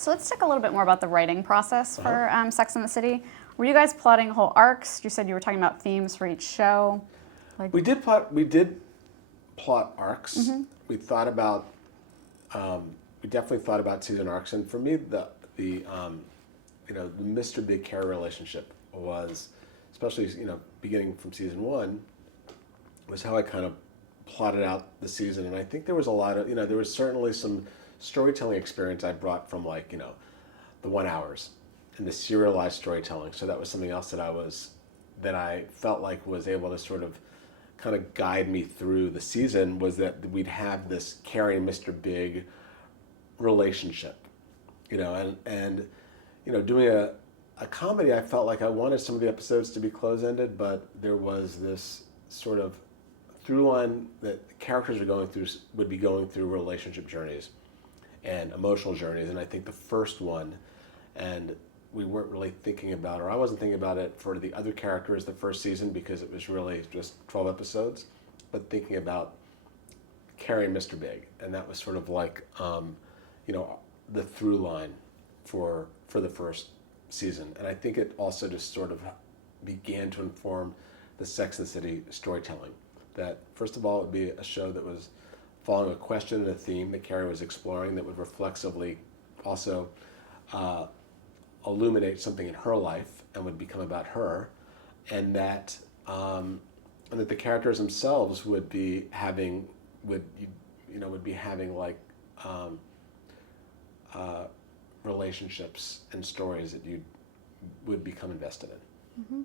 So let's talk a little bit more about the writing process for Sex and the City. Were you guys plotting whole arcs? You said you were talking about themes for each show. We did plot arcs. We thought about, we definitely thought about season arcs. And for me, the Mr. Big Carrie relationship was, especially, beginning from season 1, was how I kind of plotted out the season. And I think there was a lot of, there was certainly some storytelling experience I brought from the 1 hours and the serialized storytelling. So that was something else that I felt like was able to sort of kind of guide me through the season, was that we'd have this Carrie and Mr. Big relationship, and doing a comedy, I felt like I wanted some of the episodes to be close-ended, but there was this sort of through line that the characters would be going through relationship journeys and emotional journeys. And I think the first one, and we weren't really thinking about, or I wasn't thinking about it for the other characters the first season because it was really just 12 episodes, but thinking about Carrie and Mr. Big. And that was sort of like, the through line for the first season. And I think it also just sort of began to inform the Sex and the City storytelling. That first of all, it would be a show that was following a question and a theme that Carrie was exploring that would reflexively also illuminate something in her life and would become about her, and that the characters themselves would be having relationships and stories that you would become invested in.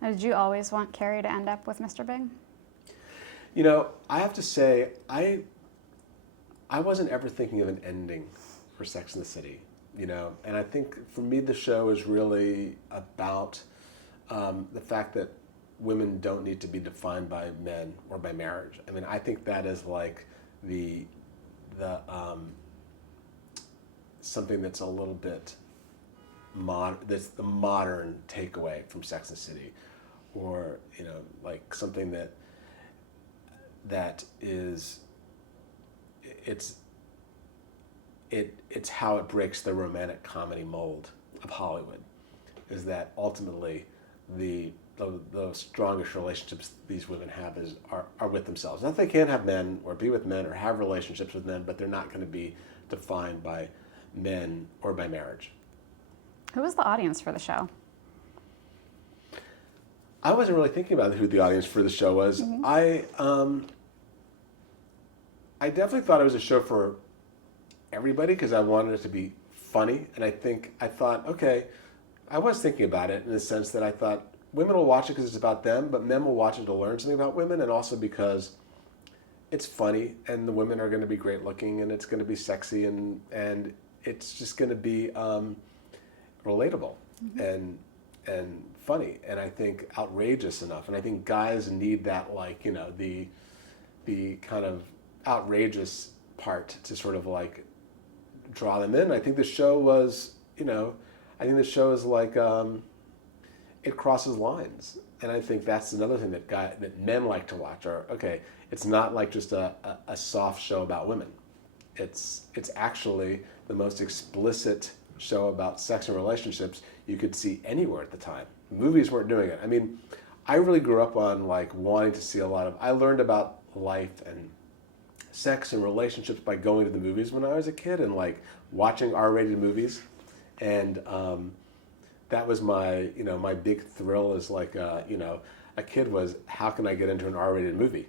Now, did you always want Carrie to end up with Mr. Big? I have to say, I wasn't ever thinking of an ending for Sex and the City, and I think for me the show is really about the fact that women don't need to be defined by men or by marriage. I mean, I think that is like the something that's a little bit that's the modern takeaway from Sex and the City, or like something that is it's how it breaks the romantic comedy mold of Hollywood, is that ultimately the strongest relationships these women have are with themselves. Not that they can't have men or be with men or have relationships with men, but they're not going to be defined by men or by marriage. Who was the audience for the show? I wasn't really thinking about who the audience for the show was. I definitely thought it was a show for everybody because I wanted it to be funny, and I thought, okay, I was thinking about it in the sense that I thought women will watch it because it's about them, but men will watch it to learn something about women, and also because it's funny, and the women are going to be great looking, and it's going to be sexy, and it's just going to be relatable and funny, and I think outrageous enough. And I think guys need that, the kind of outrageous part to sort of like draw them in. I think the show was, is like it crosses lines, and I think that's another thing that men like to watch. Or okay, it's not like just a soft show about women. It's actually the most explicit show about sex and relationships you could see anywhere at the time. Movies weren't doing it. I mean, I really grew up on wanting to see I learned about life and sex and relationships by going to the movies when I was a kid and watching R-rated movies, and that was my my big thrill as a kid was, how can I get into an R-rated movie,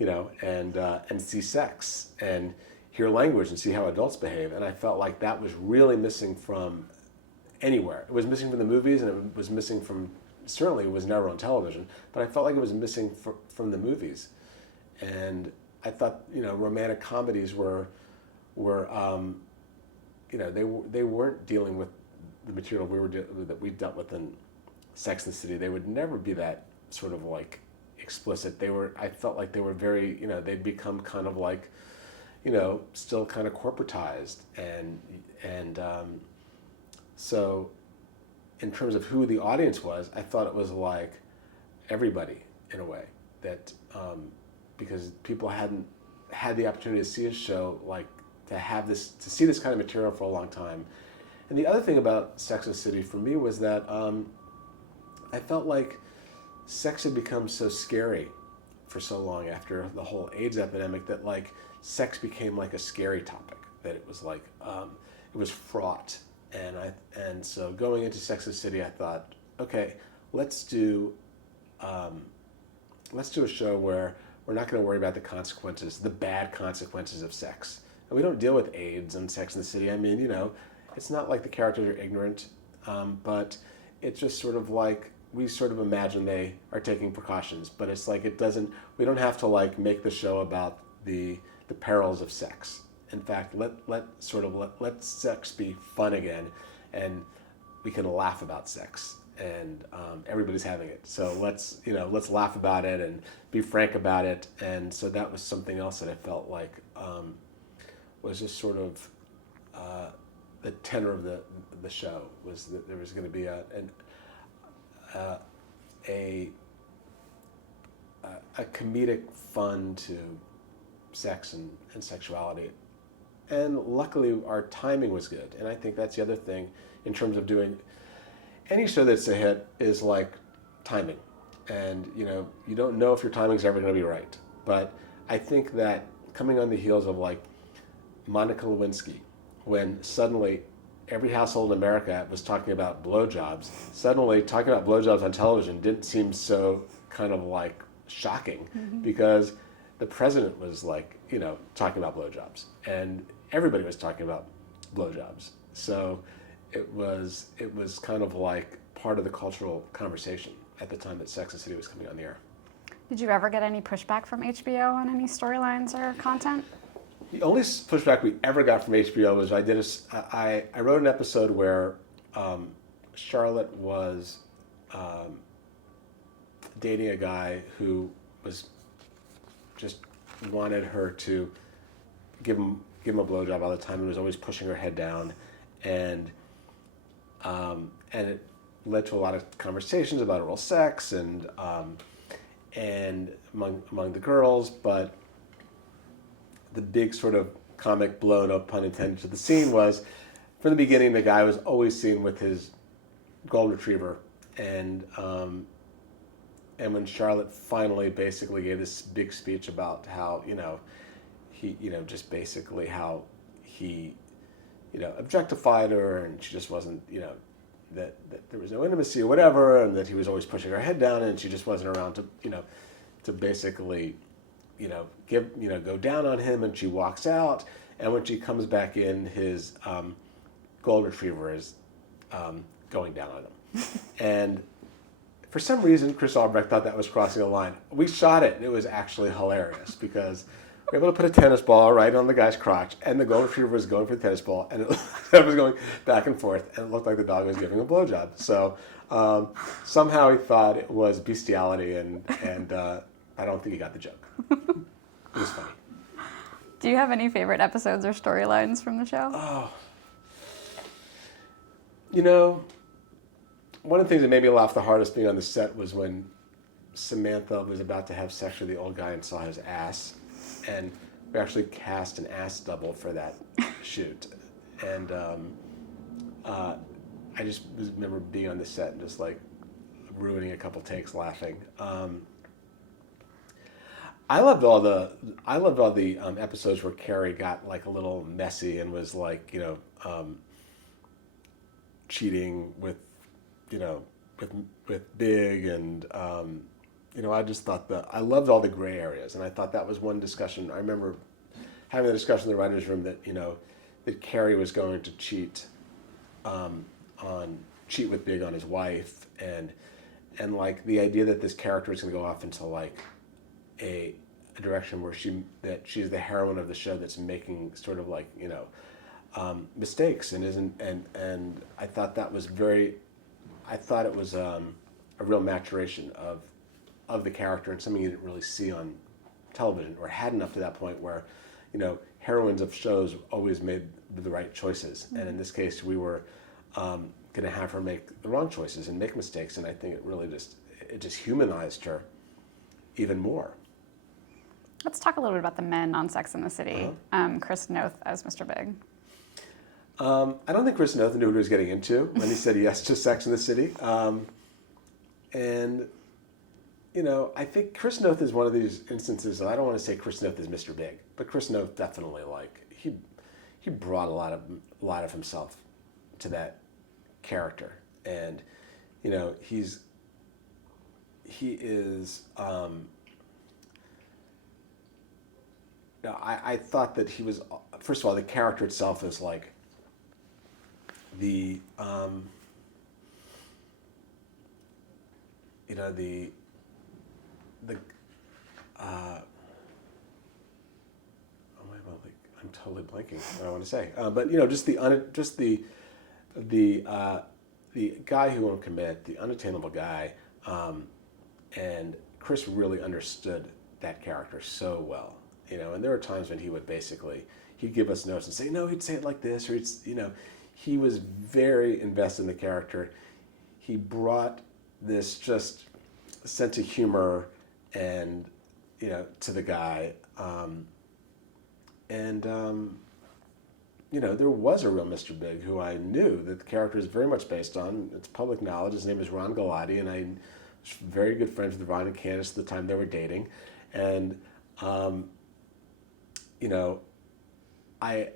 and see sex and hear language and see how adults behave. And I felt like that was really missing from anywhere. It was missing from the movies, and it was missing from, certainly it was never on television, but I felt like it was missing from the movies. And I thought, romantic comedies were they weren't dealing with the material that we dealt with in Sex and the City. They would never be that sort of explicit. I felt like they were very, they'd become kind of still kind of corporatized, and so in terms of who the audience was, I thought it was like everybody in a way, that because people hadn't had the opportunity to see a show to see this kind of material for a long time, And the other thing about Sex and the City for me was that I felt like sex had become so scary for so long after the whole AIDS epidemic that like sex became like a scary topic. That it was like it was fraught, and so going into Sex and the City, I thought, okay, let's do a show where we're not going to worry about the consequences, the bad consequences of sex. And we don't deal with AIDS on Sex and the City. I mean, you know, it's not like the characters are ignorant, but it's just sort of like we sort of imagine they are taking precautions, but it's like we don't have to like make the show about the perils of sex. In fact, let sex be fun again, and we can laugh about sex, and everybody's having it. So let's laugh about it and be frank about it. And so that was something else that I felt like was just sort of the tenor of the show, was that there was going to be a comedic fun to sex and sexuality. And luckily our timing was good. And I think that's the other thing in terms of doing any show that's a hit is like timing. And you know, you don't know if your timing's ever going to be right. But I think that coming on the heels of like Monica Lewinsky, when suddenly every household in America was talking about blowjobs, suddenly talking about blowjobs on television didn't seem so kind of like shocking, because the president was like, you know, talking about blowjobs, and everybody was talking about blowjobs. So it was kind of like part of the cultural conversation at the time that Sex and the City was coming on the air. Did you ever get any pushback from HBO on any storylines or content? The only pushback we ever got from HBO was I wrote an episode where Charlotte was dating a guy who was just wanted her to give him a blowjob all the time, and was always pushing her head down, and it led to a lot of conversations about oral sex and among the girls. But the big sort of comic blow, no pun intended, to the scene was, from the beginning, the guy was always seen with his golden retriever, and when Charlotte finally basically gave this big speech about how, you know, he, you know, just basically how he, you know, objectified her, and she just wasn't, you know, that there was no intimacy or whatever, and that he was always pushing her head down, and she just wasn't around to, you know, to basically, you know, go down on him, and she walks out, and when she comes back in, his golden retriever is going down on him. And for some reason, Chris Albrecht thought that was crossing a line. We shot it, and it was actually hilarious, because we were able to put a tennis ball right on the guy's crotch, and the golden retriever was going for the tennis ball, and it was going back and forth, and it looked like the dog was giving a blowjob. So somehow he thought it was bestiality, and I don't think he got the joke. It was funny. Do you have any favorite episodes or storylines from the show? Oh, you know, one of the things that made me laugh the hardest being on the set was when Samantha was about to have sex with the old guy and saw his ass, and we actually cast an ass double for that shoot. And I just remember being on the set and just like ruining a couple takes laughing. I loved all the episodes where Carrie got like a little messy and was like, you know, cheating with, you know, with Big, and you know, I just thought I loved all the gray areas, and I thought that was one discussion. I remember having a discussion in the writers' room that, you know, that Carrie was going to cheat with Big on his wife, and like the idea that this character is going to go off into like a direction where she's the heroine of the show that's making sort of like, you know, mistakes, and isn't, and I thought that was it was a real maturation of the character, and something you didn't really see on television, or hadn't up to that point, where, you know, heroines of shows always made the right choices, and in this case we were going to have her make the wrong choices and make mistakes, and I think it really just humanized her even more. Let's talk a little bit about the men on Sex and the City. Chris Noth as Mr. Big. I don't think Chris Noth knew what he was getting into when he said yes to Sex and the City. And, you know, I think Chris Noth is one of these instances, and I don't want to say Chris Noth is Mr. Big, but Chris Noth definitely, like, he brought a lot of himself to that character. And, you know, he is, you know, I thought that he was, first of all, the character itself is like the, you know, oh my God, like, I'm totally blanking what I want to say. But, you know, just the guy who won't commit, the unattainable guy, and Chris really understood that character so well, you know. And there were times when he would he'd give us notes and say, no, he'd say it like this, or you know, he was very invested in the character. He brought this just sense of humor and, you know, to the guy, you know, there was a real Mr. Big who I knew that the character is very much based on. It's public knowledge. His name is Ron Galati, and I was very good friends with Ron and Candace at the time they were dating. And, you know, I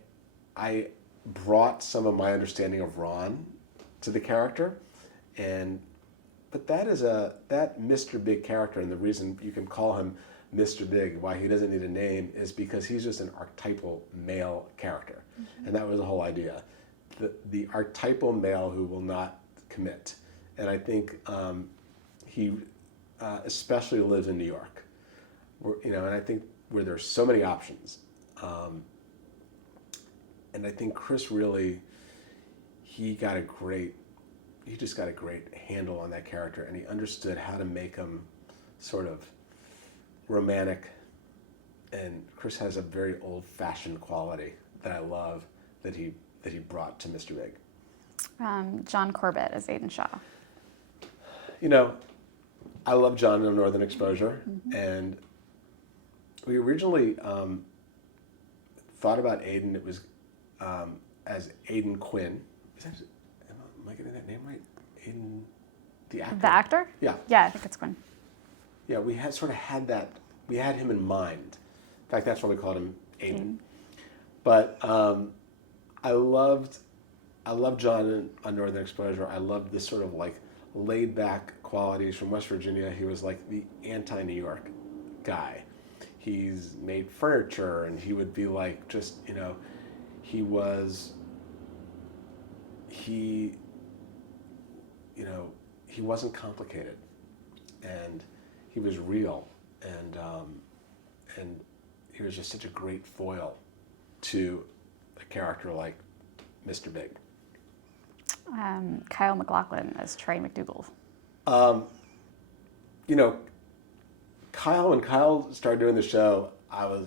brought some of my understanding of Ron to the character, but that Mr. Big character, and the reason you can call him Mr. Big, why he doesn't need a name, is because he's just an archetypal male character. Mm-hmm. And that was the whole idea. The archetypal male who will not commit. And I think he especially lives in New York, you know, and I think where there's so many options. And I think Chris really, he just got a great handle on that character, and he understood how to make him sort of romantic. And Chris has a very old-fashioned quality that I love that he brought to Mr. Big. John Corbett as Aiden Shaw. You know, I love John in Northern Exposure, mm-hmm. and we originally thought about Aiden. It was as Aiden Quinn. Am I getting that name right? Aiden, the actor. The actor? Yeah. Yeah, I think it's Quinn. Yeah, we had that. We had him in mind. In fact, that's why we called him Aiden. But I loved John on Northern Exposure. I loved this sort of like laid back qualities from West Virginia. He was like the anti-New York guy. He's made furniture, and he would be like, just, you know, he wasn't complicated, and he was real, and he was just such a great foil to a character like Mr. Big. Kyle MacLachlan as Trey McDougal. You know, when Kyle started doing the show, I was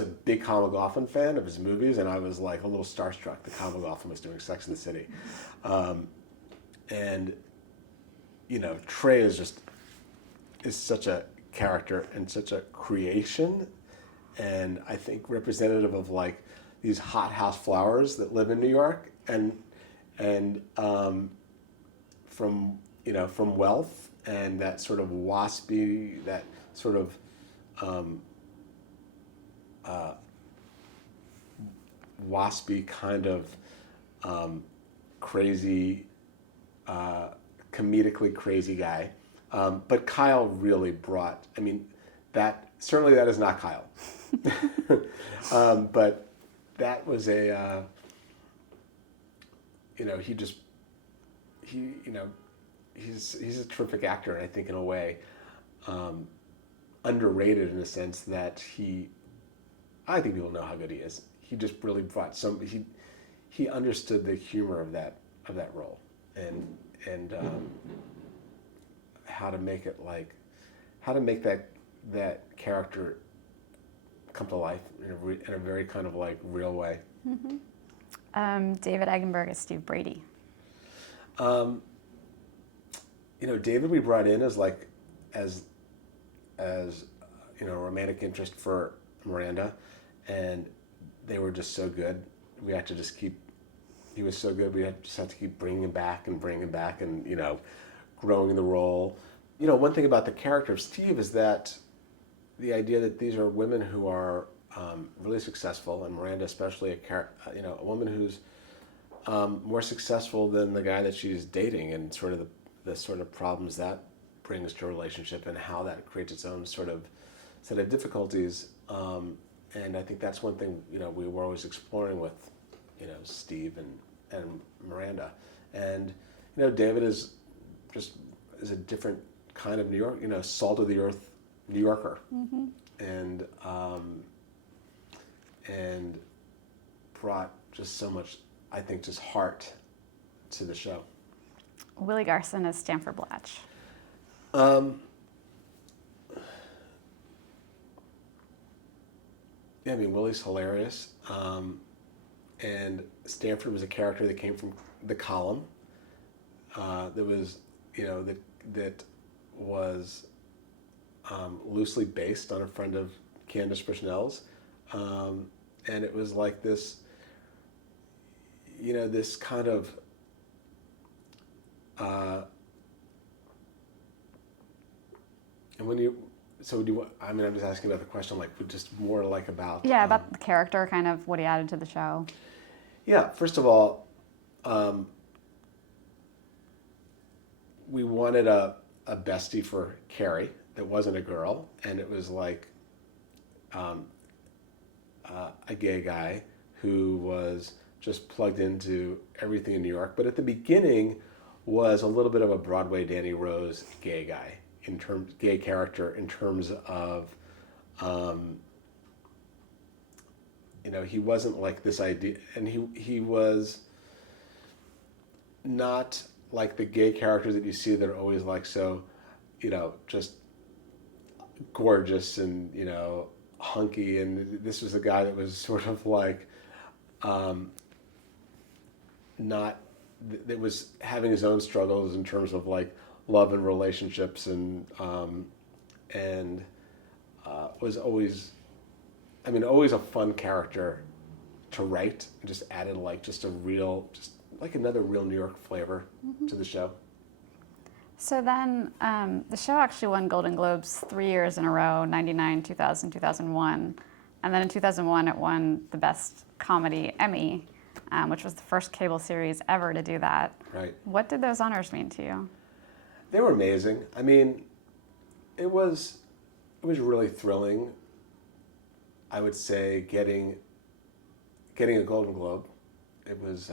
a big Kyle MacLachlan fan of his movies, and I was like a little starstruck that Kyle MacLachlan was doing Sex and the City. And, you know, Trey is such a character and such a creation, and I think representative of like these hothouse flowers that live in New York, and from wealth and that sort of waspy, that sort of waspy kind of crazy, comedically crazy guy. But Kyle really brought, that is not Kyle. But that was he's a terrific actor, and I think in a way underrated in a sense that I think people know how good he is. He just really brought he understood the humor of that role, and how to make that character come to life in a very kind of like real way. Mm-hmm. David Eggenberg as Steve Brady. David we brought in as a romantic interest for Miranda, and they were just so good. We had to just keep He was so good. Just had to keep bringing him back and bringing him back, and growing the role. One thing about the character of Steve is that the idea that these are women who are really successful, and Miranda especially, a woman who's more successful than the guy that she's dating, and sort of the sort of problems that brings to a relationship, and how that creates its own sort of set of difficulties. And I think that's one thing we were always exploring with Steve and Miranda. And David is a different kind of New York, salt of the earth New Yorker, and brought just so much, I think, just heart to the show. Willie Garson is Stanford Blatch. Yeah, I mean, Willie's hilarious. And Stanford was a character that came from the column. That was, that was loosely based on a friend of Candace Bushnell's. And it was like this, this kind of, and when you, so do you, I mean, I'm just asking about the question, like, just more like about... Yeah, about the character, kind of what he added to the show. Yeah, first of all, we wanted a bestie for Carrie that wasn't a girl, and it was like a gay guy who was just plugged into everything in New York, but at the beginning was a little bit of a Broadway Danny Rose gay guy, gay character in terms of, he wasn't like this idea, and he was not like the gay characters that you see that are always like so, just gorgeous and, hunky, and this was a guy that was sort of like, not, that was having his own struggles in terms of like love and relationships, and was always, always a fun character to write, and just added like just like another real New York flavor to the show. So then the show actually won Golden Globes 3 years in a row, 99, 2000, 2001. And then in 2001, it won the Best Comedy Emmy, which was the first cable series ever to do that. Right. What did those honors mean to you? They were amazing. I mean, it was really thrilling, I would say, getting a Golden Globe. It was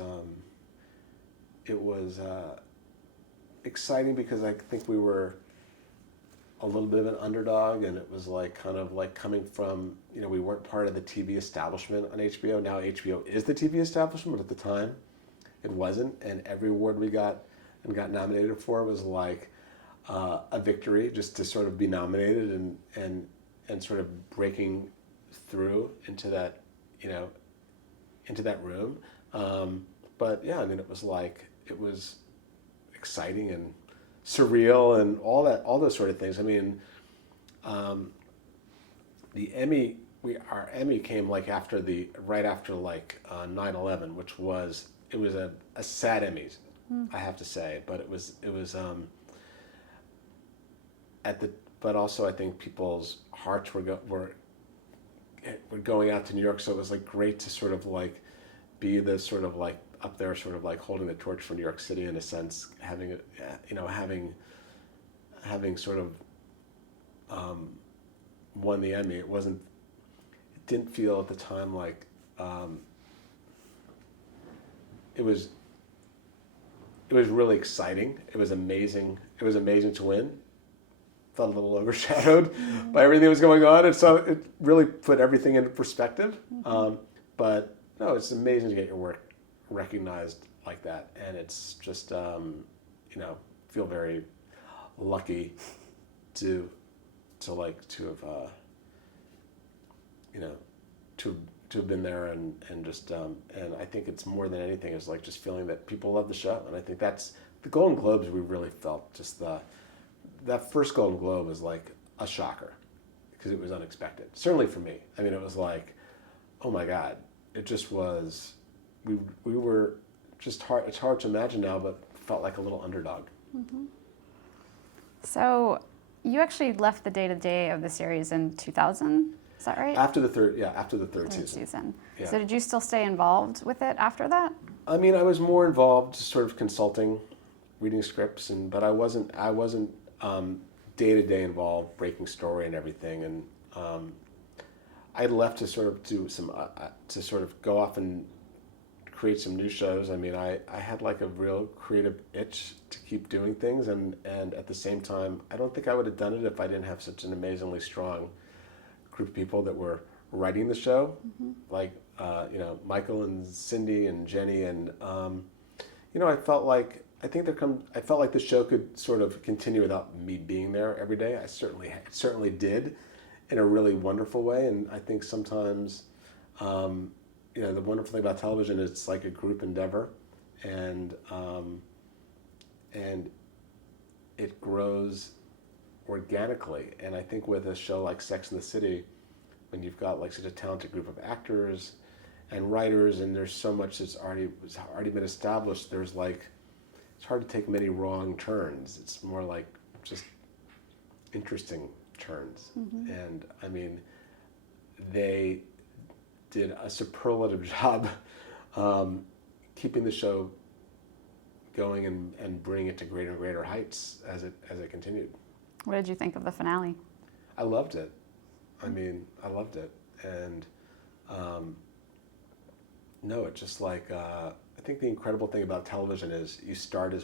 exciting because I think we were a little bit of an underdog, and it was like kind of like coming from, we weren't part of the TV establishment on HBO. Now HBO is the TV establishment, but at the time it wasn't, and every award we got and got nominated for was like a victory just to sort of be nominated and sort of breaking through into that, into that room. But yeah, it was exciting and surreal and all those sort of things. The Emmy, our Emmy came like right after 9/11, which was a sad Emmy, I have to say, but it was but also I think people's hearts were going out to New York, so it was like great to sort of like be the sort of like up there, sort of like holding the torch for New York City in a sense, having sort of won the Emmy. It didn't feel at the time like it was really exciting. It was amazing. It was amazing to win. Felt a little overshadowed by everything that was going on, and so it really put everything into perspective. But no, it's amazing to get your work recognized like that, and it's just feel very lucky to have been there, and just and I think it's more than anything is like just feeling that people love the show, and I think that's the Golden Globes. We really felt just that first Golden Globe was like a shocker because it was unexpected. Certainly for me. It was like, oh my God, it just was. We were just hard. It's hard to imagine now, but felt like a little underdog. So you actually left the day-to-day of the series in 2000, is that right? After the third season. Yeah. So did you still stay involved with it after that? I mean, I was more involved, just sort of consulting, reading scripts, but I wasn't day to day involved, breaking story and everything. And I left to sort of do some to sort of go off and create some new shows. I mean, I had like a real creative itch to keep doing things, and at the same time, I don't think I would have done it if I didn't have such an amazingly strong group of people that were writing the show, like Michael and Cindy and Jenny, and I felt like the show could sort of continue without me being there every day. I certainly did, in a really wonderful way, and I think sometimes. The wonderful thing about television is it's like a group endeavor, and it grows organically. And I think with a show like Sex and the City, when you've got like such a talented group of actors and writers, and there's so much that's already been established, there's like, it's hard to take many wrong turns. It's more like just interesting turns. And I mean, they did a superlative job keeping the show going and bringing it to greater and greater heights as it continued. What did you think of the finale? I loved it. I mean, I loved it, and it just like I think the incredible thing about television is you start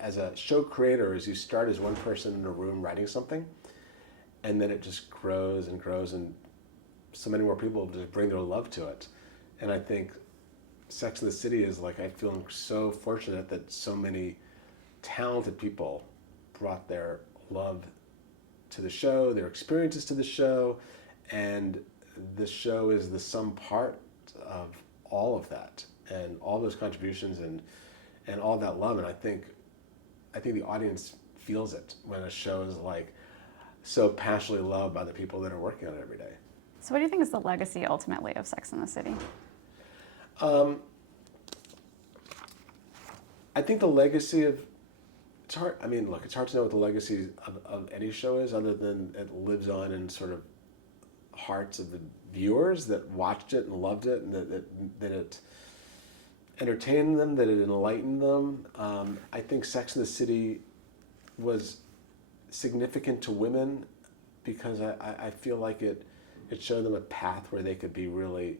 as a show creator, you start as one person in a room writing something, and then it just grows and grows, and so many more people just bring their love to it. And I think Sex and the City is like, I feel so fortunate that so many talented people brought their love to the show, their experiences to the show, and the show is the sum part of all of that and all those contributions and all that love. And I think the audience feels it when a show is like so passionately loved by the people that are working on it every day. So what do you think is the legacy ultimately of Sex and the City? I think the legacy of, it's hard to know what the legacy of any show is, other than it lives on in sort of hearts of the viewers that watched it and loved it, and that it entertained them, that it enlightened them. I think Sex and the City was significant to women because I feel like it showed them a path where they could be really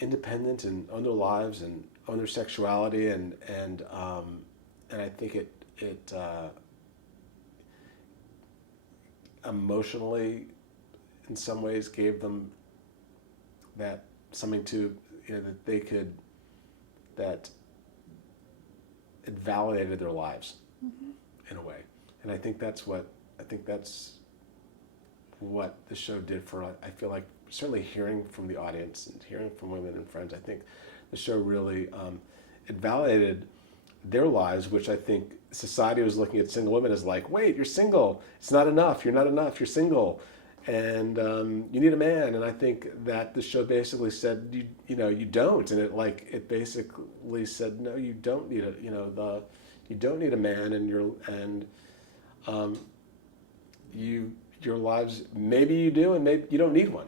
independent and own their lives and own their sexuality, and I think it emotionally, in some ways, gave them that something to that they could, that it validated their lives in a way, and I think that's what the show did for, I feel like, certainly hearing from the audience and hearing from women and friends. I think the show really, it validated their lives, which I think society was looking at single women as like, wait, you're single. It's not enough. You're not enough. You're single. And you need a man. And I think that the show basically said, you don't. And it basically said, no, you don't need you don't need a man, and your lives, maybe you do, and maybe you don't need one.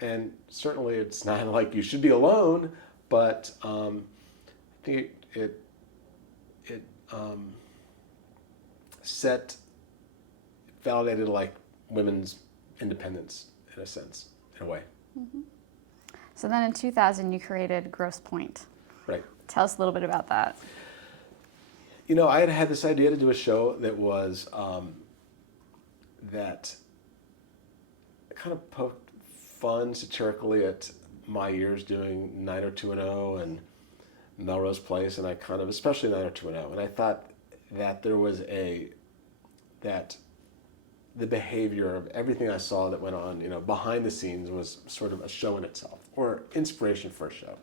And certainly it's not like you should be alone, but I think it validated like women's independence in a sense, in a way. So then in 2000 you created Grosse Pointe. Right. Tell us a little bit about that. I had this idea to do a show that was that kind of poked fun satirically at my years doing 90210 and Melrose Place, and I kind of, especially 90210, and I thought that there was that the behavior of everything I saw that went on, behind the scenes was sort of a show in itself, or inspiration for a show.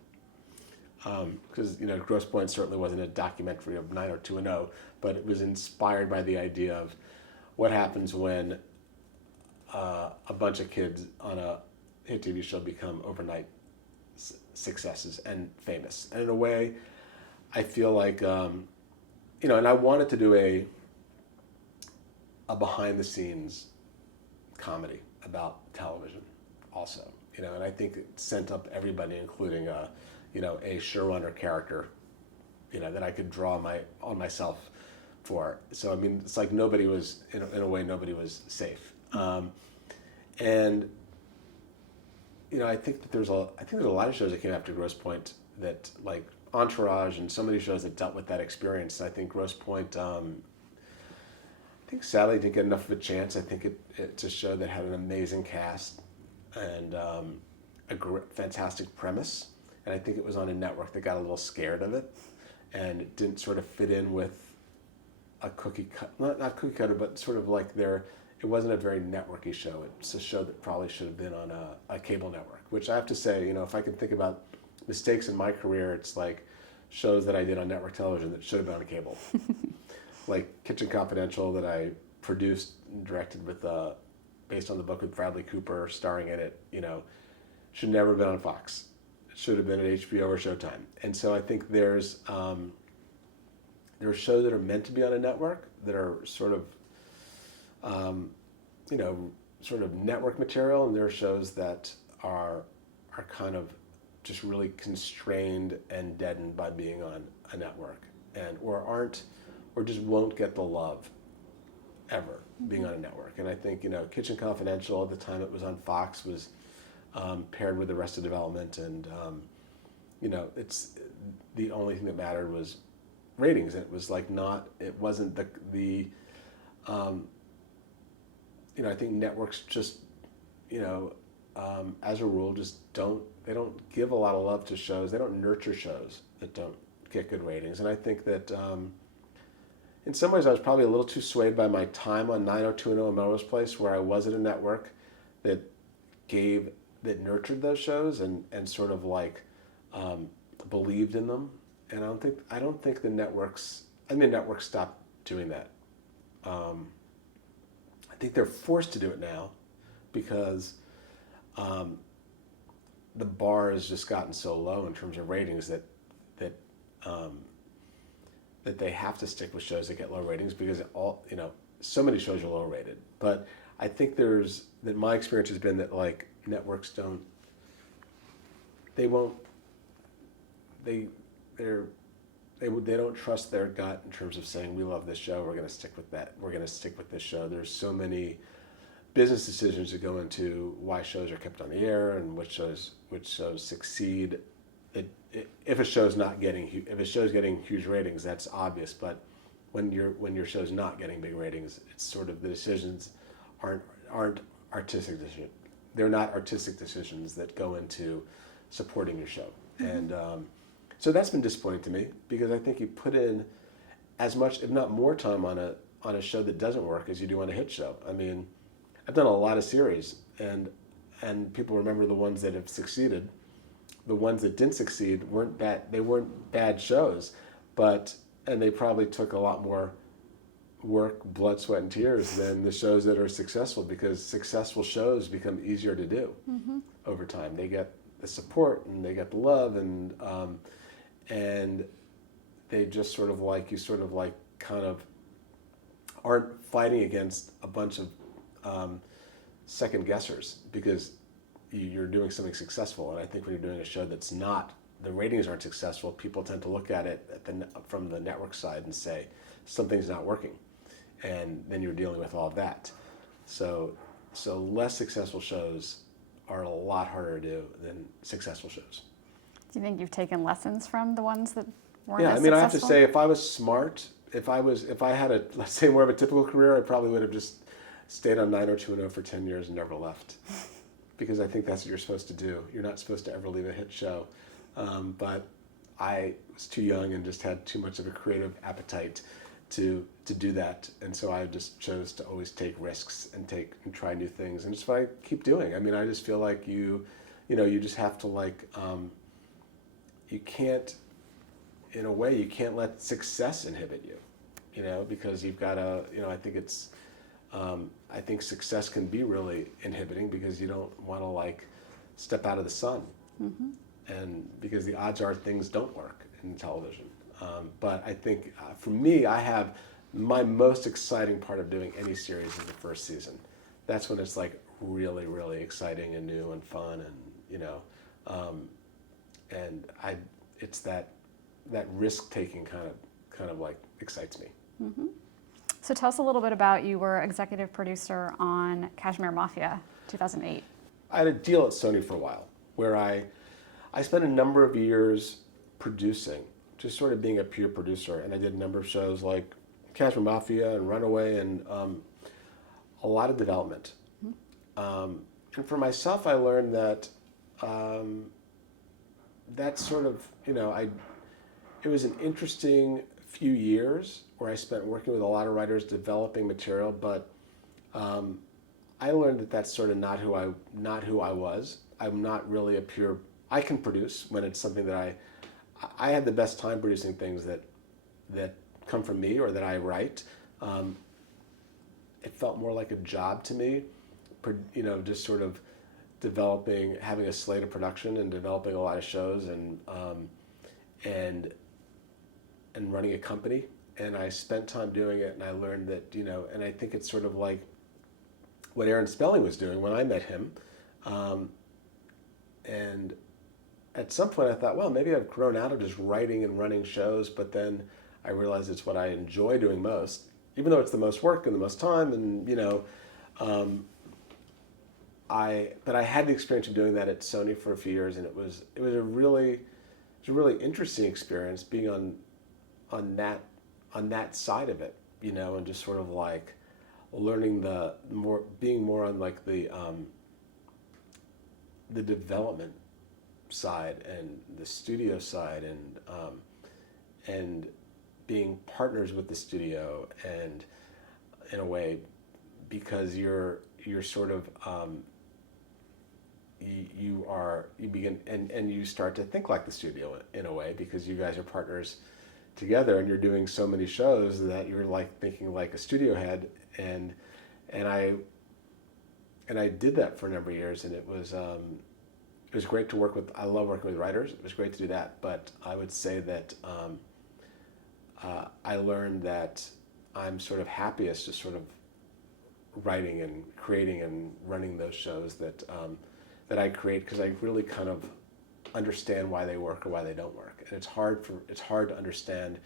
Because, Grosse Pointe certainly wasn't a documentary of 90210, but it was inspired by the idea of what happens when a bunch of kids on a hit TV show become overnight successes and famous. And in a way, I feel like, and I wanted to do a behind the scenes comedy about television also, and I think it sent up everybody, including a showrunner character, that I could draw on myself for. So, I mean, it's like nobody was, in a way, nobody was safe. And, I think that there's a lot of shows that came after Grosse Pointe that, like Entourage and so many shows that dealt with that experience. I think Grosse Pointe, I think sadly didn't get enough of a chance. I think it's a show that had an amazing cast and a fantastic premise. And I think it was on a network that got a little scared of it, and it didn't sort of fit in with a cookie cut, not cookie cutter, but sort of like it wasn't a very networky show. It's a show that probably should have been on a cable network, which I have to say, if I can think about mistakes in my career, it's like shows that I did on network television that should have been on cable. Like Kitchen Confidential that I produced and directed with, based on the book with Bradley Cooper starring in it, should never have been on Fox. It should have been at HBO or Showtime. And so I think there are shows that are meant to be on a network that are sort of, sort of network material, and there are shows that are kind of just really constrained and deadened by being on a network, or just won't get the love ever being on a network. And I think, Kitchen Confidential at the time it was on Fox was paired with Arrested Development, and it's the only thing that mattered was ratings. And it was like it wasn't the I think networks just, as a rule, just don't give a lot of love to shows. They don't nurture shows that don't get good ratings. And I think that in some ways I was probably a little too swayed by my time on 90210 and Melrose Place, where I was at a network that nurtured those shows and sort of like believed in them. And I don't think the networks stopped doing that. I think they're forced to do it now because the bar has just gotten so low in terms of ratings that they have to stick with shows that get low ratings because so many shows are low rated. But I think my experience has been that like networks don't trust their gut in terms of saying, we love this show, we're going to stick with that, we're going to stick with this show. There's so many business decisions that go into why shows are kept on the air and which shows succeed. If a show's getting huge ratings, that's obvious. But when your show's not getting big ratings, it's sort of the decisions aren't artistic decisions. They're not artistic decisions that go into supporting your show. Mm-hmm. And so that's been disappointing to me because I think you put in as much, if not more, time on a show that doesn't work as you do on a hit show. I mean, I've done a lot of series, and people remember the ones that have succeeded. The ones that didn't succeed weren't bad shows, and they probably took a lot more work, blood, sweat, and tears than the shows that are successful, because successful shows become easier to do over time. They get the support and they get the love, and they just sort of kind of aren't fighting against a bunch of second guessers because you're doing something successful. And I think when you're doing a show that's not, the ratings aren't successful, people tend to look at it from the network side and say something's not working, and then you're dealing with all of that. So less successful shows are a lot harder to do than successful shows. Do you think you've taken lessons from the ones that weren't Yeah, as I mean, successful? I have to say, if I was smart, if I had let's say more of a typical career, I probably would have just stayed on 90210 for 10 years and never left. Because I think that's what you're supposed to do. You're not supposed to ever leave a hit show. But I was too young and just had too much of a creative appetite to do that. And so I just chose to always take risks and try new things. And just what I keep doing. I mean, I just feel like you just have to you can't, in a way, you can't let success inhibit you, because you've got to, I think success can be really inhibiting because you don't want to step out of the sun. Mm-hmm. and because the odds are things don't work in television. But I think for me, I have my most exciting part of doing any series is the first season. That's when it's like really, really exciting and new and fun, and and it's that risk taking kind of like excites me. Mm-hmm. So tell us a little bit about, you were executive producer on Kashmir Mafia, 2008. I had a deal at Sony for a while where I spent a number of years producing, just sort of being a pure producer, and I did a number of shows like Kashmir Mafia and Runaway and a lot of development. And for myself, I learned that that's sort of, it was an interesting few years where I spent working with a lot of writers developing material, but I learned that that's sort of not who I was. I'm not really a pure. I can produce when it's something that I had the best time producing things that come from me or that I write. It felt more like a job to me, just sort of having a slate of production and developing a lot of shows and running a company. And I spent time doing it, and I learned that, and I think it's sort of like what Aaron Spelling was doing when I met him. And at some point I thought, well, maybe I've grown out of just writing and running shows, but then I realized it's what I enjoy doing most, even though it's the most work and the most time, and but I had the experience of doing that at Sony for a few years, and it was a really interesting experience being on that side of it, and just sort of like learning being more on like the development side and the studio side, and being partners with the studio, and in a way, because you're sort of you begin and you start to think like the studio in a way, because you guys are partners together and you're doing so many shows that you're like thinking like a studio head, and I did that for a number of years, and it was great to work with. I love working with writers. It was great to do that, but I would say that I learned that I'm sort of happiest just sort of writing and creating and running those shows that I create, because I really kind of understand why they work or why they don't work. And it's hard to understand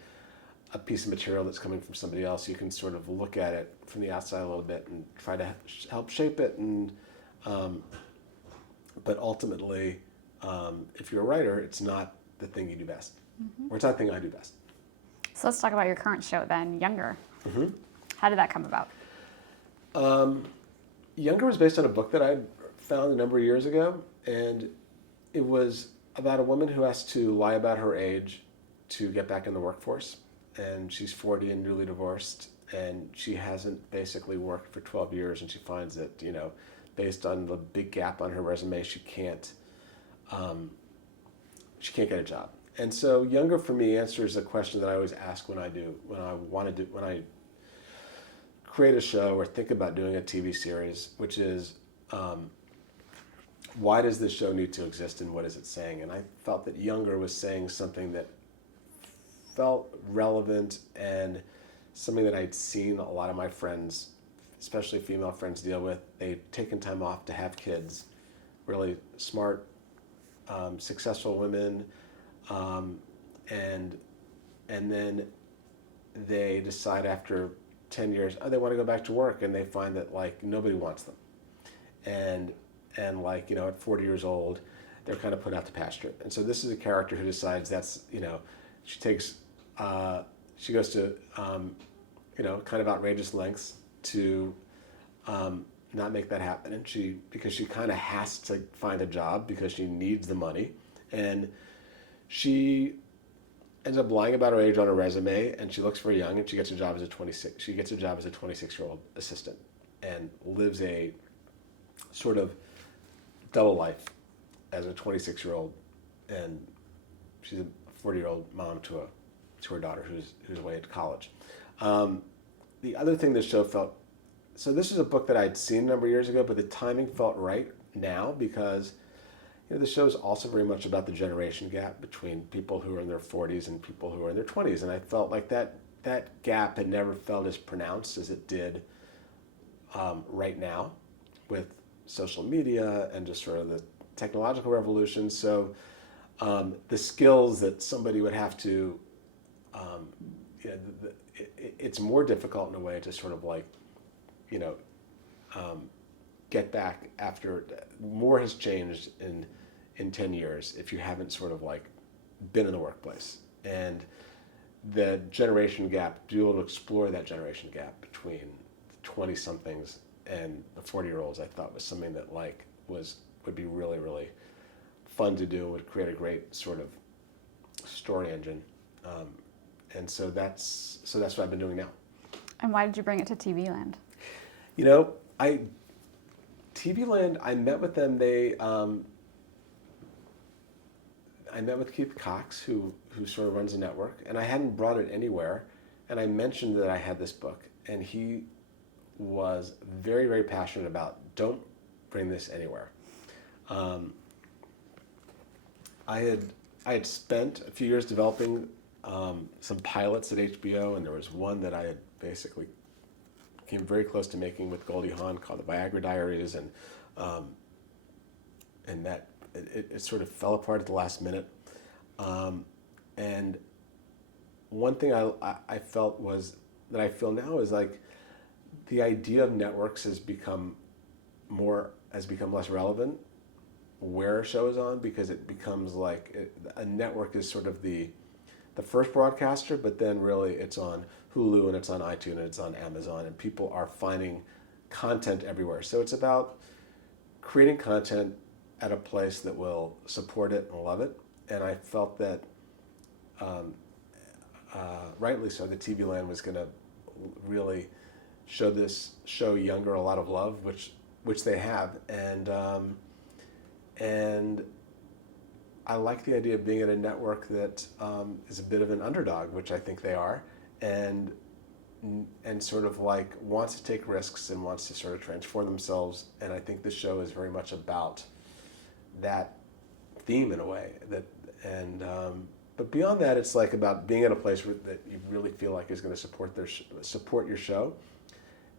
a piece of material that's coming from somebody else. You can sort of look at it from the outside a little bit and try to help shape it, and but ultimately, if you're a writer, it's not the thing you do best, or it's not the thing I do best. So let's talk about your current show then, Younger. Mm-hmm. How did that come about? Younger was based on a book that I found a number of years ago, and it was about a woman who has to lie about her age to get back in the workforce. And she's 40 and newly divorced, and she hasn't basically worked for 12 years, and she finds that, based on the big gap on her resume, she can't get a job. And so Younger for me answers a question that I always ask when I create a show or think about doing a TV series, which is, why does this show need to exist, and what is it saying? And I felt that Younger was saying something that felt relevant, and something that I'd seen a lot of my friends, especially female friends, deal with. They'd taken time off to have kids, really smart, successful women, and then they decide after 10 years, they want to go back to work, and they find that like nobody wants them, and like at 40 years old, they're kind of put out to pasture. And so this is a character who decides that's she goes to kind of outrageous lengths to not make that happen, and because she kind of has to find a job because she needs the money, and she ends up lying about her age on her resume, and she looks very young, and she gets a job as a 26-year-old assistant, and lives a sort of double life as a 26-year-old, and she's a 40-year-old mom to her daughter who's away at college. The other thing this show felt, so this is a book that I'd seen a number of years ago, but the timing felt right now, because the show is also very much about the generation gap between people who are in their 40s and people who are in their 20s, and I felt like that gap had never felt as pronounced as it did right now with social media and just sort of the technological revolution. So the skills that somebody would have to, it's more difficult in a way to sort of like, get back after more has changed in 10 years if you haven't sort of like been in the workplace. And the generation gap, to be able to explore that generation gap between the 20-somethings and the 40-year-olds, I thought was something that like would be really, really fun to do and would create a great sort of story engine. And so that's what I've been doing now. And why did you bring it to TV Land? TV Land, I met with them. I met with Keith Cox, who sort of runs the network, and I hadn't brought it anywhere. And I mentioned that I had this book, and he was very, very passionate about, don't bring this anywhere. I had spent a few years developing some pilots at HBO, and there was one that I had basically came very close to making with Goldie Hawn called The Viagra Diaries, and that it sort of fell apart at the last minute. And one thing I felt was that I feel now is like the idea of networks has become less relevant where a show is on, because it becomes like a network is sort of the first broadcaster, but then really it's on Hulu and it's on iTunes and it's on Amazon, and people are finding content everywhere. So it's about creating content at a place that will support it and love it. And I felt that, rightly so, the TV Land was going to really show younger a lot of love, which they have, and I like the idea of being at a network that is a bit of an underdog, which I think they are, and sort of like wants to take risks and wants to sort of transform themselves. And I think this show is very much about that theme in a way. But beyond that, it's like about being at a place that you really feel like is going to support your show.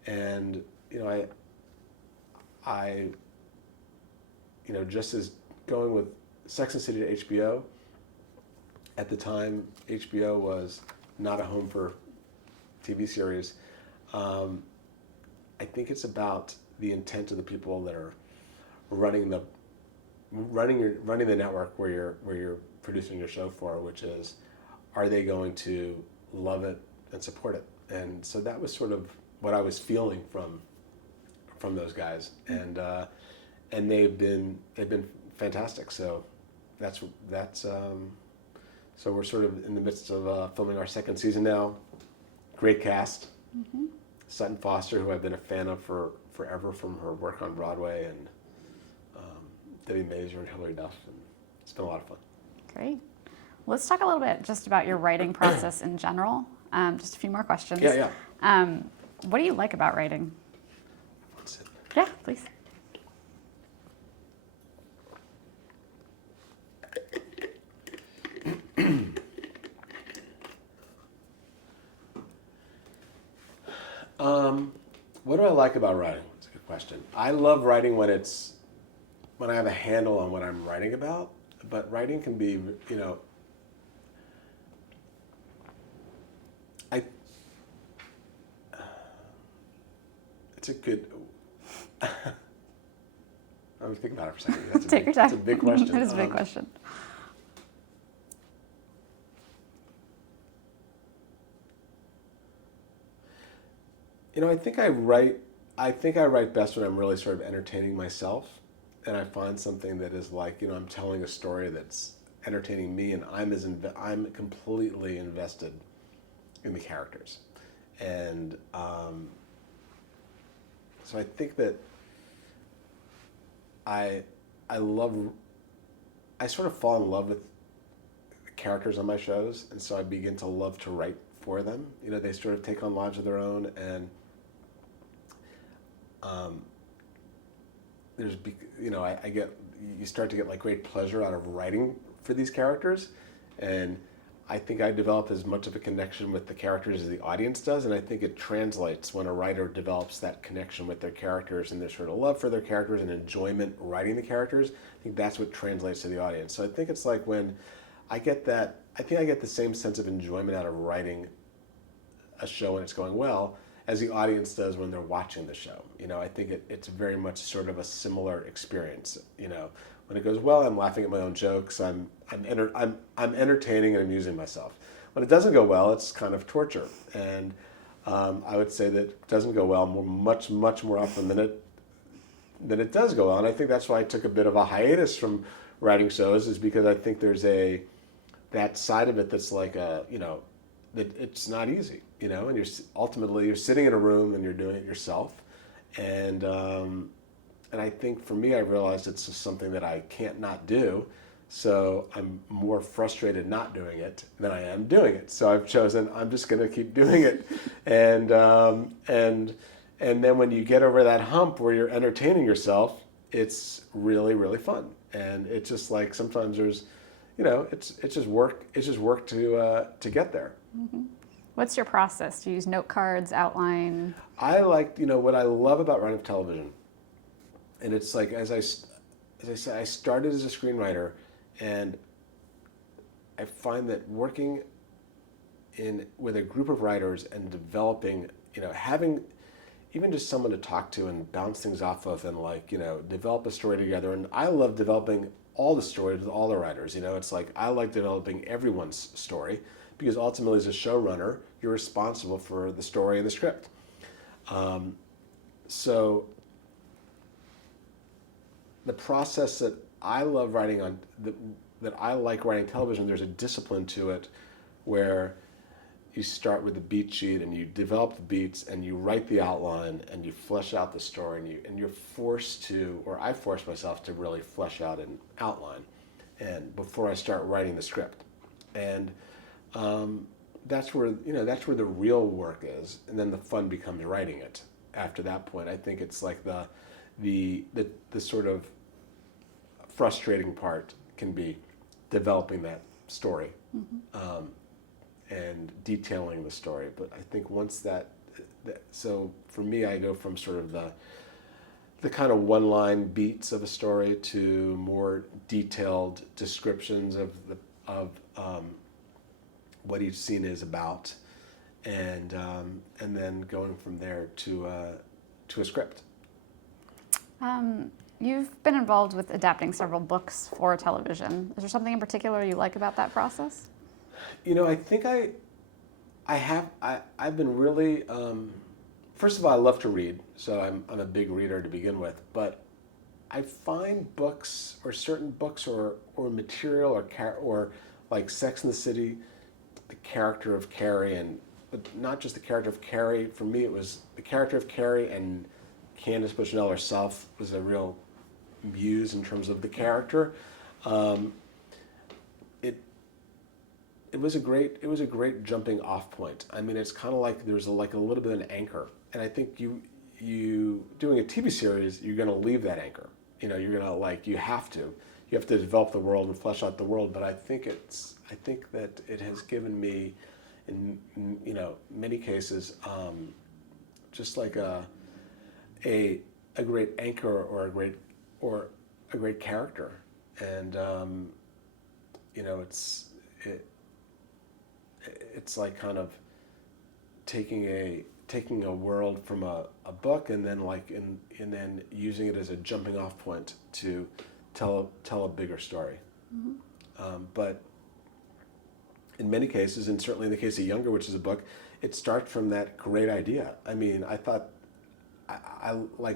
And I just as going with Sex and the City to HBO, at the time HBO was not a home for TV series. I think it's about the intent of the people that are running the network where you're producing your show for, which is, are they going to love it and support it? And so that was sort of what I was feeling from those guys, and they've been fantastic. So so we're sort of in the midst of filming our second season now. Great cast. Mm-hmm. Sutton Foster, who I've been a fan of forever from her work on Broadway, and Debbie Mazur and Hilary Duff, and it's been a lot of fun. Great. Let's talk a little bit just about your writing process in general. Just a few more questions. Yeah. What do you like about writing? One sip. Yeah, please. What do I like about writing? That's a good question. I love writing when I have a handle on what I'm writing about, but writing can be, it's a good, I'm thinking about it for a second. Take your time. That's a big question. It is a big question. I think I write best when I'm really sort of entertaining myself, and I find something that is like, I'm telling a story that's entertaining me, and I'm completely invested in the characters. And so I think that I sort of fall in love with the characters on my shows, and so I begin to love to write for them. They sort of take on lives of their own, and I get, you start to get like great pleasure out of writing for these characters, and I think I develop as much of a connection with the characters as the audience does, and I think it translates when a writer develops that connection with their characters and their sort of love for their characters and enjoyment writing the characters. I think that's what translates to the audience. So I think it's like when I get that, I think I get the same sense of enjoyment out of writing a show when it's going well as the audience does when they're watching the show. I think it's very much sort of a similar experience. When it goes well, I'm laughing at my own jokes. I'm entertaining and amusing myself. When it doesn't go well, it's kind of torture. And I would say that it doesn't go well much more often than it does go well. And I think that's why I took a bit of a hiatus from writing shows, is because I think there's that side of it that's like that it's not easy, and you're sitting in a room and you're doing it yourself, and I think for me, I realized it's just something that I can't not do, so I'm more frustrated not doing it than I am doing it. So I've chosen I'm just going to keep doing it, and then when you get over that hump where you're entertaining yourself, it's really, really fun, and it's just like sometimes there's, it's just work. It's just work to get there. Mm-hmm. What's your process? Do you use note cards, outline? I like, what I love about writing television, and it's like, as I said, I started as a screenwriter, and I find that working with a group of writers and developing, having even just someone to talk to and bounce things off of, and develop a story together. And I love developing all the stories with all the writers. It's like I like developing everyone's story, because ultimately, as a showrunner, you're responsible for the story and the script. So the process that I love writing that I like writing television, there's a discipline to it where you start with the beat sheet and you develop the beats and you write the outline and you flesh out the story, and you're forced to, or I force myself to really flesh out an outline, and before I start writing the script. And that's where the real work is, and then the fun becomes writing it. After that point, I think it's like the sort of frustrating part can be developing that story, and detailing the story. But I think once so for me, I go from sort of the kind of one-line beats of a story to more detailed descriptions of what each scene is about, and then going from there to a script. You've been involved with adapting several books for television. Is there something in particular you like about that process? I think I've been really, first of all, I love to read, so I'm a big reader to begin with, but I find books, or certain books, or material, or like Sex and the City, the character of Carrie, but not just the character of Carrie. For me, it was the character of Carrie, and Candace Bushnell herself was a real muse in terms of the character. It was a great jumping off point. I mean, it's kind of like there's a little bit of an anchor, and I think you doing a TV series, you're going to leave that anchor. You're going to you have to develop the world and flesh out the world. But I think that it has given me, in many cases, just like a great anchor, or a great character, and it's like kind of taking a world from a book, and then and then using it as a jumping off point to tell a bigger story. Mm-hmm. But in many cases, and certainly in the case of Younger, which is a book, it starts from that great idea. I mean, I thought I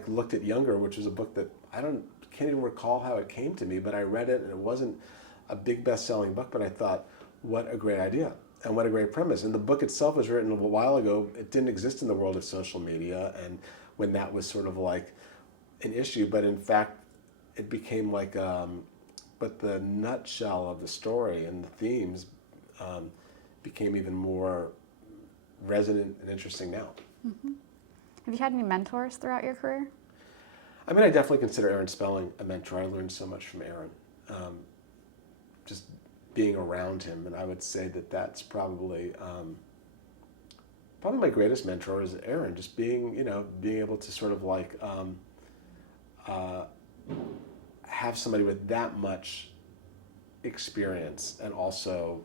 looked at Younger, which was a book that can't even recall how it came to me, but I read it, and it wasn't a big best-selling book, but I thought, what a great idea, and what a great premise. And the book itself was written a while ago. It didn't exist in the world of social media, and when that was sort of like an issue, but in fact, it became like, but the nutshell of the story and the themes became even more resonant and interesting now. Mm-hmm. Have you had any mentors throughout your career? I mean, I definitely consider Aaron Spelling a mentor. I learned so much from Aaron, just being around him, and I would say that that's probably my greatest mentor is Aaron. Just being able to sort of like have somebody with that much experience, and also,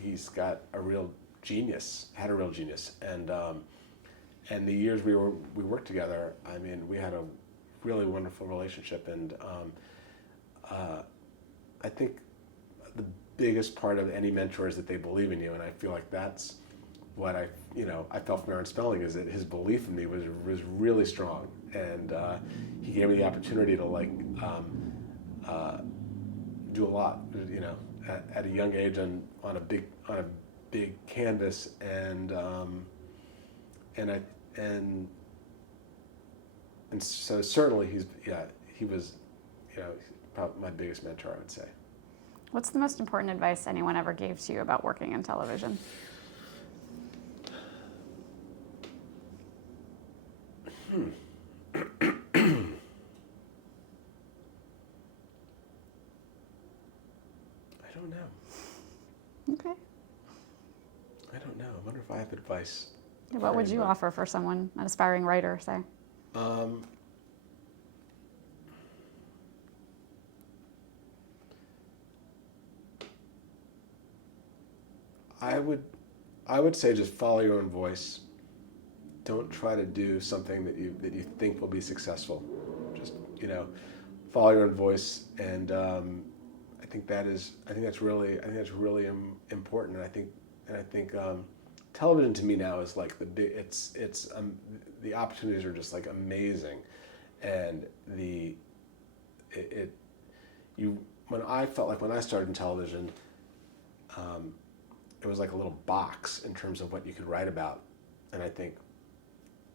he's got a real genius, had a real genius, and the years we worked together, I mean, we had a really wonderful relationship, and I think the biggest part of any mentor is that they believe in you, and I feel like that's what I felt from Aaron Spelling, is that his belief in me was really strong, and he gave me the opportunity to do a lot, at a young age on a big canvas, and so certainly he was probably my biggest mentor, I would say. What's the most important advice anyone ever gave to you about working in television? I don't know. Okay. I don't know. I wonder if I have advice. What would you offer for someone, an aspiring writer, say? I would say just follow your own voice. Don't try to do something that you think will be successful. Just follow your own voice, and I think that's really important. And I think television to me now is like the opportunities are just like amazing, and when I started in television, it was like a little box in terms of what you could write about, and I think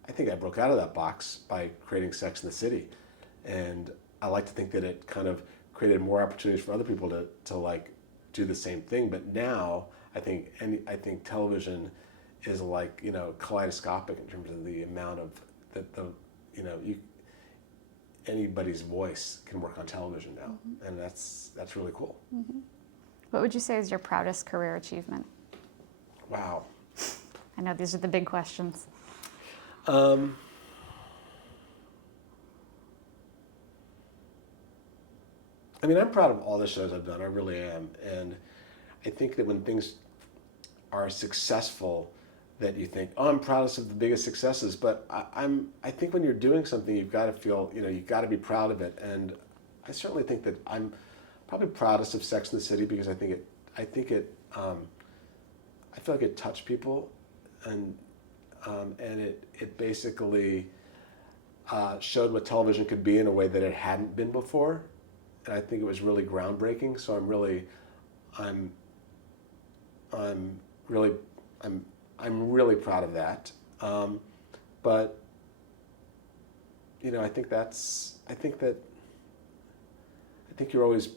I broke out of that box by creating Sex and the City, and I like to think that it kind of created more opportunities for other people to like do the same thing. But now I think television is like kaleidoscopic in terms of the amount of anybody's voice can work on television now, mm-hmm. and that's really cool. Mm-hmm. What would you say is your proudest career achievement? Wow. I know these are the big questions. I mean, I'm proud of all the shows I've done. I really am, and I think that when things are successful, that you think, oh, I'm proudest of the biggest successes. But I think when you're doing something, you've got to feel, you've got to be proud of it. And I certainly think that I'm probably proudest of Sex and the City, because I feel like it touched people, and it basically showed what television could be in a way that it hadn't been before, and I think it was really groundbreaking. So I'm really proud of that. But I think you're always,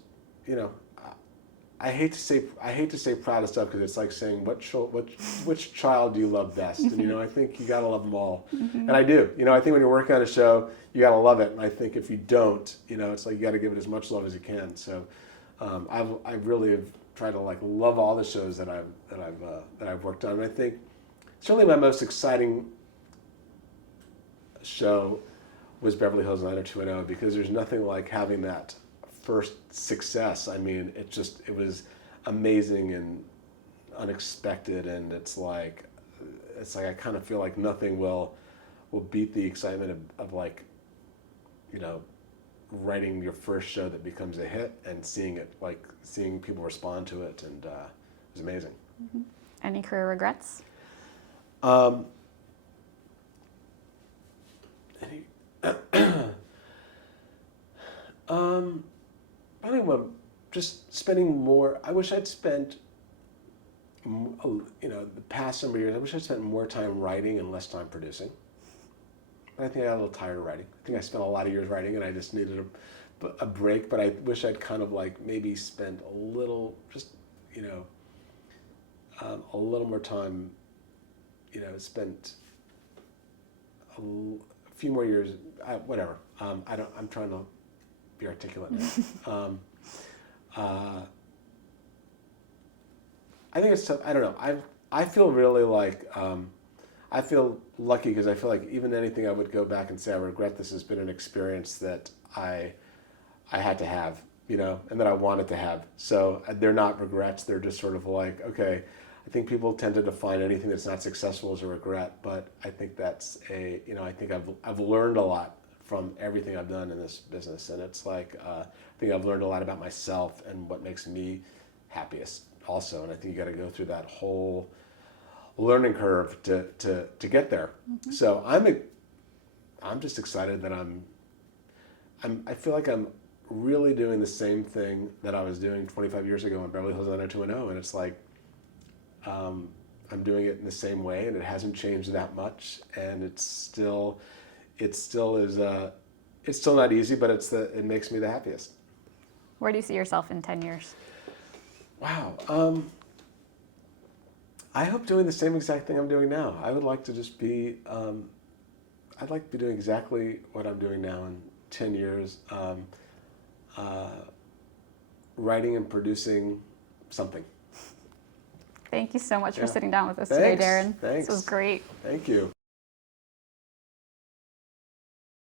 I hate to say proud of stuff, because it's like saying which child do you love best, and I think you gotta love them all, mm-hmm. and I do. I think when you're working on a show, you gotta love it, and I think if you don't, it's like you gotta give it as much love as you can. So I really have tried to like love all the shows that I've worked on, and I think certainly my most exciting show was Beverly Hills 90210, because there's nothing like having that first success. I mean, it was amazing and unexpected, and it's like I kind of feel like nothing will beat the excitement of like, writing your first show that becomes a hit and seeing people respond to it, and it was amazing. Mm-hmm. Any career regrets? Probably just spending more. I wish I'd spent, the past number of years, I wish I'd spent more time writing and less time producing. But I think I got a little tired of writing. I think I spent a lot of years writing, and I just needed a break. But I wish I'd kind of like maybe spent a little, just a little more time, spent few more years, whatever. I'm trying to be articulate now. I think it's tough. I don't know. I feel really like I feel lucky because I feel like even anything I would go back and say I regret, this has been an experience that I had to have, and that I wanted to have. So they're not regrets. They're just sort of like, okay, I think people tend to define anything that's not successful as a regret, but I think that's I think I've learned a lot from everything I've done in this business, and it's like I think I've learned a lot about myself and what makes me happiest also, and I think you got to go through that whole learning curve to get there. Mm-hmm. So I'm just excited that I feel like I'm really doing the same thing that I was doing 25 years ago in Beverly Hills 90210, and it's like I'm doing it in the same way, and it hasn't changed that much, and it still is it's still not easy, but it makes me the happiest. Where do you see yourself in 10 years? Wow. I hope doing the same exact thing I'm doing now. I would like to just be, I'd like to be doing exactly what I'm doing now in 10 years, writing and producing something. Thank you so much for sitting down with us today, Darren. Thanks. This was great. Thank you.